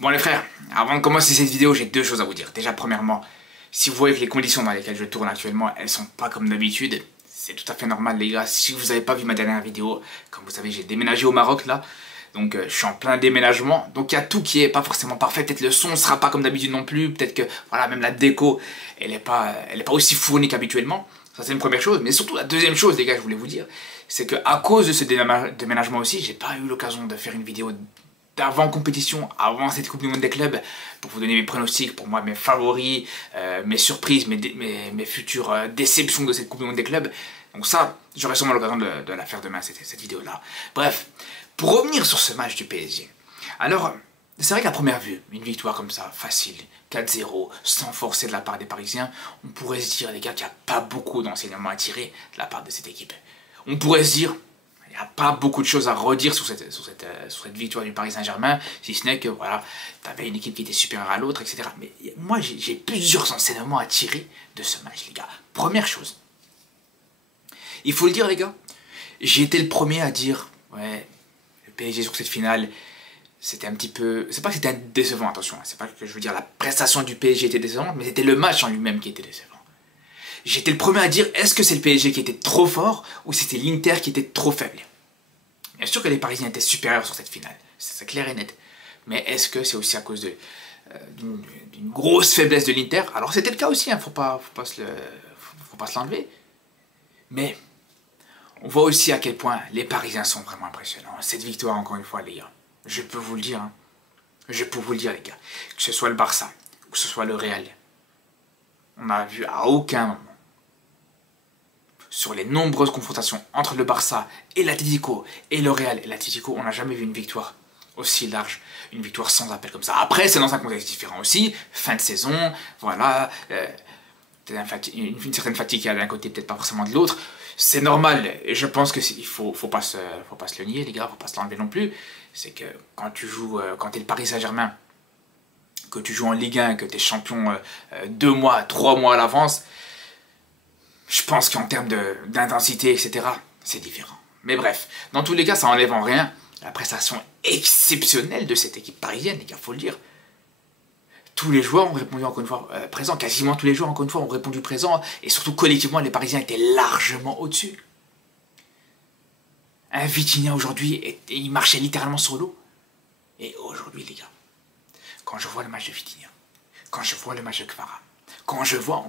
Bon les frères, avant de commencer cette vidéo, j'ai deux choses à vous dire. Déjà premièrement, si vous voyez que les conditions dans lesquelles je tourne actuellement, elles sont pas comme d'habitude, c'est tout à fait normal les gars. Si vous n'avez pas vu ma dernière vidéo, comme vous savez j'ai déménagé au Maroc là, donc je suis en plein déménagement, donc il y a tout qui est pas forcément parfait, peut-être le son sera pas comme d'habitude non plus, peut-être que voilà même la déco elle est pas aussi fournie qu'habituellement. Ça c'est une première chose, mais surtout la deuxième chose les gars je voulais vous dire, c'est que à cause de ce déménagement aussi, j'ai pas eu l'occasion de faire une vidéo d'avant compétition, avant cette Coupe du Monde des clubs, pour vous donner mes pronostics, pour moi mes favoris, mes surprises, mes futures déceptions de cette Coupe du Monde des clubs. Donc ça, j'aurai sûrement l'occasion de la faire demain, cette vidéo-là. Bref, pour revenir sur ce match du PSG. Alors, c'est vrai qu'à première vue, une victoire comme ça, facile, 4-0, sans forcer de la part des Parisiens, on pourrait se dire, les gars, qu'il n'y a pas beaucoup d'enseignements à tirer de la part de cette équipe. On pourrait se dire, il n'y a pas beaucoup de choses à redire sur cette victoire du Paris Saint-Germain, si ce n'est que voilà, tu avais une équipe qui était supérieure à l'autre, etc. Mais moi, j'ai plusieurs enseignements à tirer de ce match, les gars. Première chose, il faut le dire, les gars, j'ai été le premier à dire, ouais, le PSG sur cette finale, c'était un petit peu... C'est pas que c'était décevant, attention, c'est pas que je veux dire la prestation du PSG était décevante, mais c'était le match en lui-même qui était décevant. J'étais le premier à dire, est-ce que c'est le PSG qui était trop fort ou c'était l'Inter qui était trop faible? Bien sûr que les Parisiens étaient supérieurs sur cette finale, c'est clair et net. Mais est-ce que c'est aussi à cause d'une grosse faiblesse de l'Inter? Alors c'était le cas aussi, hein, faut pas se l'enlever. Mais on voit aussi à quel point les Parisiens sont vraiment impressionnants. Cette victoire, encore une fois, les gars, je peux vous le dire, hein, je peux vous le dire, les gars, que ce soit le Barça ou que ce soit le Real, on n'a vu à aucun moment, sur les nombreuses confrontations entre le Barça et l'Atlético et le Real et l'Atlético, on n'a jamais vu une victoire aussi large, une victoire sans appel comme ça. Après, c'est dans un contexte différent aussi, fin de saison, voilà, une certaine fatigue d'un côté, peut-être pas forcément de l'autre. C'est normal, et je pense qu'il faut pas se le nier, les gars, faut pas se l'enlever non plus. C'est que quand tu joues, quand tu es le Paris Saint-Germain, que tu joues en Ligue 1, que tu es champion 2 mois, 3 mois à l'avance, je pense qu'en termes d'intensité, etc., c'est différent. Mais bref, dans tous les cas, ça enlève en rien la prestation exceptionnelle de cette équipe parisienne, les gars, faut le dire. Tous les joueurs ont répondu encore une fois présent, quasiment tous les joueurs encore une fois ont répondu présent, et surtout collectivement, les Parisiens étaient largement au-dessus. Un Vitinha aujourd'hui, il marchait littéralement sur l'eau. Et aujourd'hui, les gars, quand je vois le match de Vitinha, quand je vois le match de Kvara, quand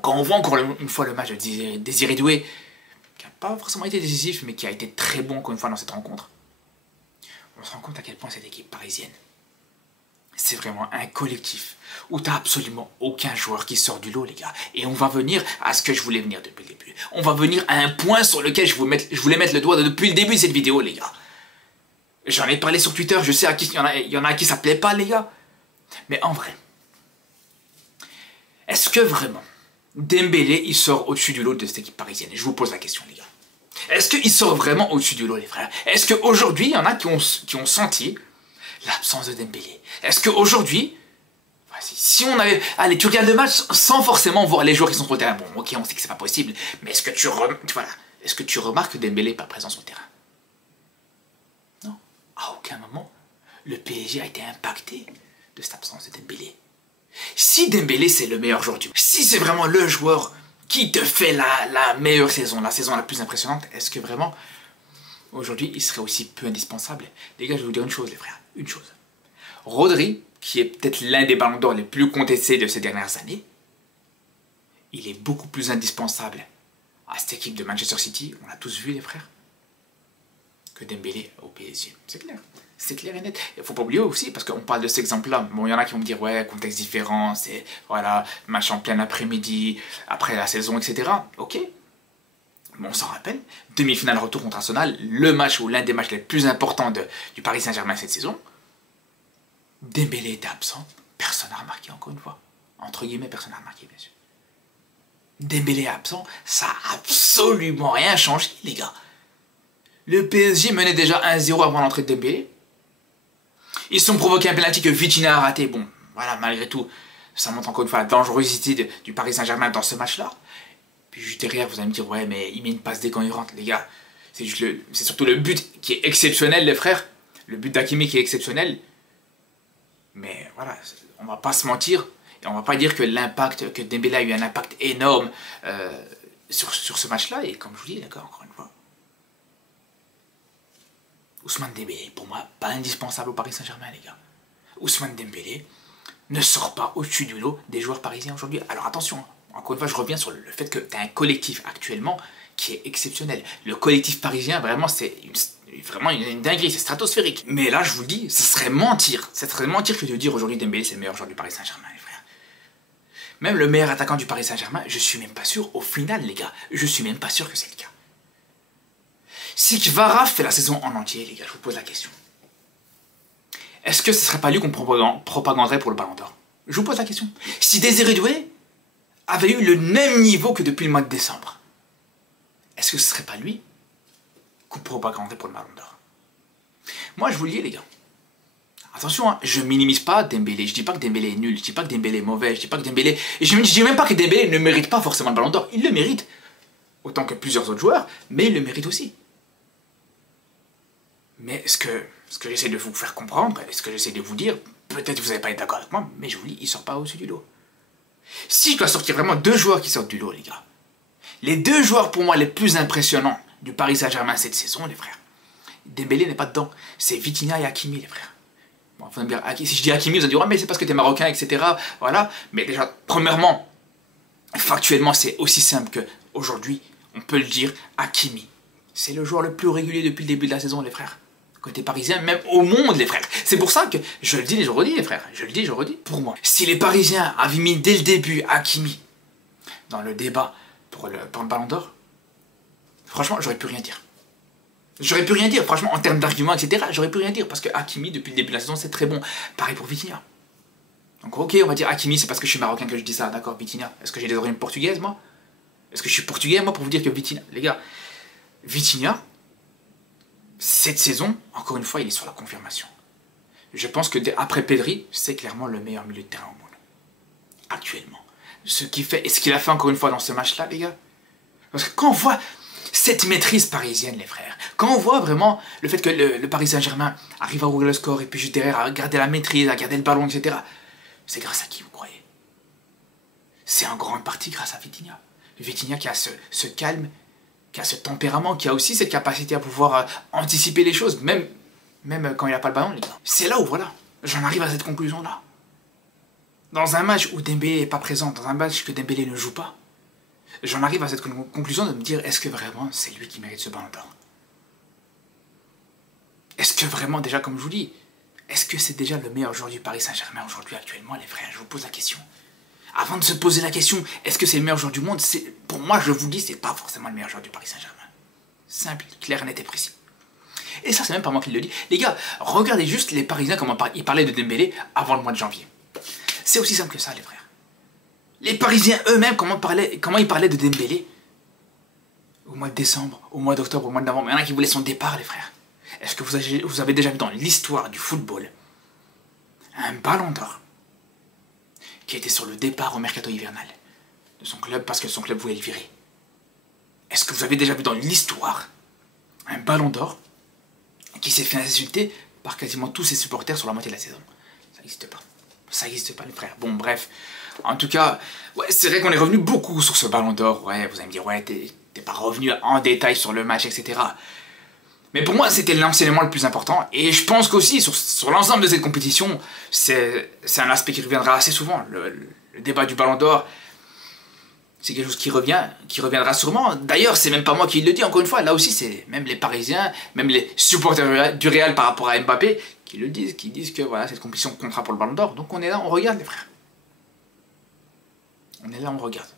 on voit encore une fois le match de Désiré Doué, qui n'a pas forcément été décisif, mais qui a été très bon encore une fois dans cette rencontre, on se rend compte à quel point cette équipe parisienne, c'est vraiment un collectif où tu n'as absolument aucun joueur qui sort du lot, les gars. Et on va venir à ce que je voulais venir depuis le début. On va venir à un point sur lequel je voulais mettre le doigt depuis le début de cette vidéo, les gars. J'en ai parlé sur Twitter, je sais il y en a à qui ça plaît pas, les gars. Mais en vrai, est-ce que vraiment Dembélé, il sort au-dessus du lot de cette équipe parisienne? Je vous pose la question, les gars. Est-ce qu'il sort vraiment au-dessus du lot, les frères? Est-ce qu'aujourd'hui, il y en a qui ont senti l'absence de Dembélé? Est-ce qu'aujourd'hui, si on avait... Allez, tu regardes le match sans forcément voir les joueurs qui sont sur le terrain. Bon, ok, on sait que c'est pas possible, mais est-ce que tu remarques que Dembélé n'est pas présent sur le terrain? Non. À aucun moment, le PSG a été impacté de cette absence de Dembélé. Si Dembélé c'est le meilleur joueur si c'est vraiment le joueur qui te fait la meilleure saison, la saison la plus impressionnante, est-ce que vraiment aujourd'hui il serait aussi peu indispensable? Les gars, je vais vous dire une chose, les frères, une chose. Rodri, qui est peut-être l'un des ballons d'or les plus contestés de ces dernières années, il est beaucoup plus indispensable à cette équipe de Manchester City, on l'a tous vu les frères, que Dembélé au PSG. C'est clair. C'est clair et net. Il ne faut pas oublier aussi, parce qu'on parle de cet exemple-là. Bon, il y en a qui vont me dire, ouais, contexte différent, c'est, voilà, match en plein après-midi, après la saison, etc. Ok. Bon, on s'en rappelle. Demi-finale retour contre Arsenal, le match ou l'un des matchs les plus importants du Paris Saint-Germain cette saison. Dembélé était absent. Personne n'a remarqué, encore une fois. Entre guillemets, personne n'a remarqué, bien sûr. Dembélé absent, ça n'a absolument rien changé, les gars. Le PSG menait déjà 1-0 avant l'entrée de Dembélé. Ils se sont provoqués un penalty que Vitinha a raté. Bon, voilà, malgré tout, ça montre encore une fois la dangerosité du Paris Saint-Germain dans ce match-là. Puis juste derrière, vous allez me dire, ouais, mais il met une passe dès quand il rentre, les gars. C'est surtout le but qui est exceptionnel, les frères. Le but d'Hakimi qui est exceptionnel. Mais voilà, on va pas se mentir, et on va pas dire que l'impact, que Dembélé a eu un impact énorme sur ce match-là, et comme je vous dis, d'accord, encore une fois, Ousmane Dembélé, pour moi, pas indispensable au Paris Saint-Germain, les gars. Ousmane Dembélé ne sort pas au-dessus du lot des joueurs parisiens aujourd'hui. Alors attention, encore une fois, je reviens sur le fait que tu as un collectif actuellement qui est exceptionnel. Le collectif parisien, vraiment, c'est vraiment une dinguerie, c'est stratosphérique. Mais là, je vous le dis, ce serait mentir. Ce serait mentir que de dire aujourd'hui Dembélé, c'est le meilleur joueur du Paris Saint-Germain, les frères. Même le meilleur attaquant du Paris Saint-Germain, je suis même pas sûr, au final, les gars, je suis même pas sûr que c'est le cas. Si Kvara fait la saison en entier, les gars, je vous pose la question. Est-ce que ce serait pas lui qu'on propaganderait pour le Ballon d'Or? Je vous pose la question. Si Désiré Doué avait eu le même niveau que depuis le mois de décembre, est-ce que ce serait pas lui qu'on propaganderait pour le Ballon d'Or? Moi, je vous le dis, les gars. Attention, hein, je minimise pas Dembélé. Je dis pas que Dembélé est nul. Je dis pas que Dembélé est mauvais. Je dis pas que Dembélé... Je dis même pas que Dembélé ne mérite pas forcément le Ballon d'Or. Il le mérite. Autant que plusieurs autres joueurs, mais il le mérite aussi. Mais ce que j'essaie de vous faire comprendre, et ce que j'essaie de vous dire, peut-être que vous n'allez pas être d'accord avec moi, mais je vous dis, il ne sort pas au-dessus du lot. Si je dois sortir vraiment deux joueurs qui sortent du lot, les gars, les deux joueurs pour moi les plus impressionnants du Paris Saint-Germain cette saison, les frères, Dembélé n'est pas dedans, c'est Vitinha et Hakimi, les frères. Bon, faut me dire, si je dis Hakimi, vous allez dire, ouais, mais c'est parce que t'es marocain, etc. Voilà, mais déjà, premièrement, factuellement, c'est aussi simple que aujourd'hui, on peut le dire, Hakimi, c'est le joueur le plus régulier depuis le début de la saison, les frères. Côté parisien, même au monde, les frères. C'est pour ça que je le dis et je redis, les frères. Je le dis et je redis, pour moi. Si les Parisiens avaient mis dès le début Hakimi dans le débat pour le Ballon d'Or, franchement, j'aurais pu rien dire. J'aurais pu rien dire, franchement, en termes d'arguments, etc. J'aurais pu rien dire, parce que Hakimi, depuis le début de la saison, c'est très bon. Pareil pour Vitinha. Donc ok, on va dire Hakimi, c'est parce que je suis marocain que je dis ça, d'accord, Vitinha. Est-ce que j'ai des origines portugaises, moi? Est-ce que je suis portugais, moi, pour vous dire que Vitinha... Les gars, Vitinha... Cette saison, encore une fois, il est sur la confirmation. Je pense que après Pedri, c'est clairement le meilleur milieu de terrain au monde. Actuellement. Ce qu'il fait, et ce qu'il a fait encore une fois dans ce match-là, les gars. Parce que quand on voit cette maîtrise parisienne, les frères, quand on voit vraiment le fait que le Paris Saint-Germain arrive à ouvrir le score et puis juste derrière à garder la maîtrise, à garder le ballon, etc. C'est grâce à qui, vous croyez? C'est en grande partie grâce à Vitinha. Vitinha qui a ce calme, qui a ce tempérament, qui a aussi cette capacité à pouvoir anticiper les choses, même quand il n'a pas le ballon, les gars. C'est là où, voilà, j'en arrive à cette conclusion-là. Dans un match où Dembélé n'est pas présent, dans un match que Dembélé ne joue pas, j'en arrive à cette conclusion de me dire, est-ce que vraiment c'est lui qui mérite ce Ballon d'Or? Est-ce que vraiment, déjà, comme je vous dis, est-ce que c'est déjà le meilleur joueur du Paris Saint-Germain aujourd'hui, actuellement, les frères? Je vous pose la question. Avant de se poser la question, est-ce que c'est le meilleur joueur du monde? Pour moi, je vous le dis, c'est pas forcément le meilleur joueur du Paris Saint-Germain. Simple, clair, net et précis. Et ça, c'est même pas moi qui le dis. Les gars, regardez juste les Parisiens, comment ils parlaient de Dembélé avant le mois de janvier. C'est aussi simple que ça, les frères. Les Parisiens eux-mêmes, comment ils parlaient de Dembélé au mois de décembre, au mois d'octobre, au mois de novembre. Il y en a qui voulaient son départ, les frères. Est-ce que vous avez déjà vu dans l'histoire du football un Ballon d'Or qui était sur le départ au mercato hivernal de son club parce que son club voulait le virer? Est-ce que vous avez déjà vu dans l'histoire un Ballon d'Or qui s'est fait insulter par quasiment tous ses supporters sur la moitié de la saison? Ça n'existe pas. Ça n'existe pas, les frères. Bon, bref. En tout cas, ouais, c'est vrai qu'on est revenu beaucoup sur ce Ballon d'Or. Ouais, vous allez me dire, ouais, t'es pas revenu en détail sur le match, etc. Mais pour moi, c'était l'enseignement le plus important. Et je pense qu'aussi, sur l'ensemble de cette compétition, c'est un aspect qui reviendra assez souvent. Le débat du Ballon d'Or, c'est quelque chose qui reviendra sûrement. D'ailleurs, c'est même pas moi qui le dis, encore une fois. Là aussi, c'est même les Parisiens, même les supporters du Real par rapport à Mbappé, qui le disent, qui disent que voilà, cette compétition comptera pour le Ballon d'Or. Donc on est là, on regarde, les frères. On est là, on regarde.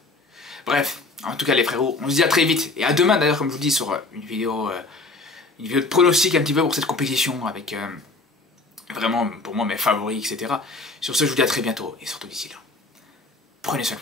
Bref, en tout cas, les frérots, on se dit à très vite. Et à demain, d'ailleurs, comme je vous dis, sur une vidéo de pronostic un petit peu pour cette compétition, avec vraiment, pour moi, mes favoris, etc. Sur ce, je vous dis à très bientôt. Et surtout d'ici là, prenez soin de vous.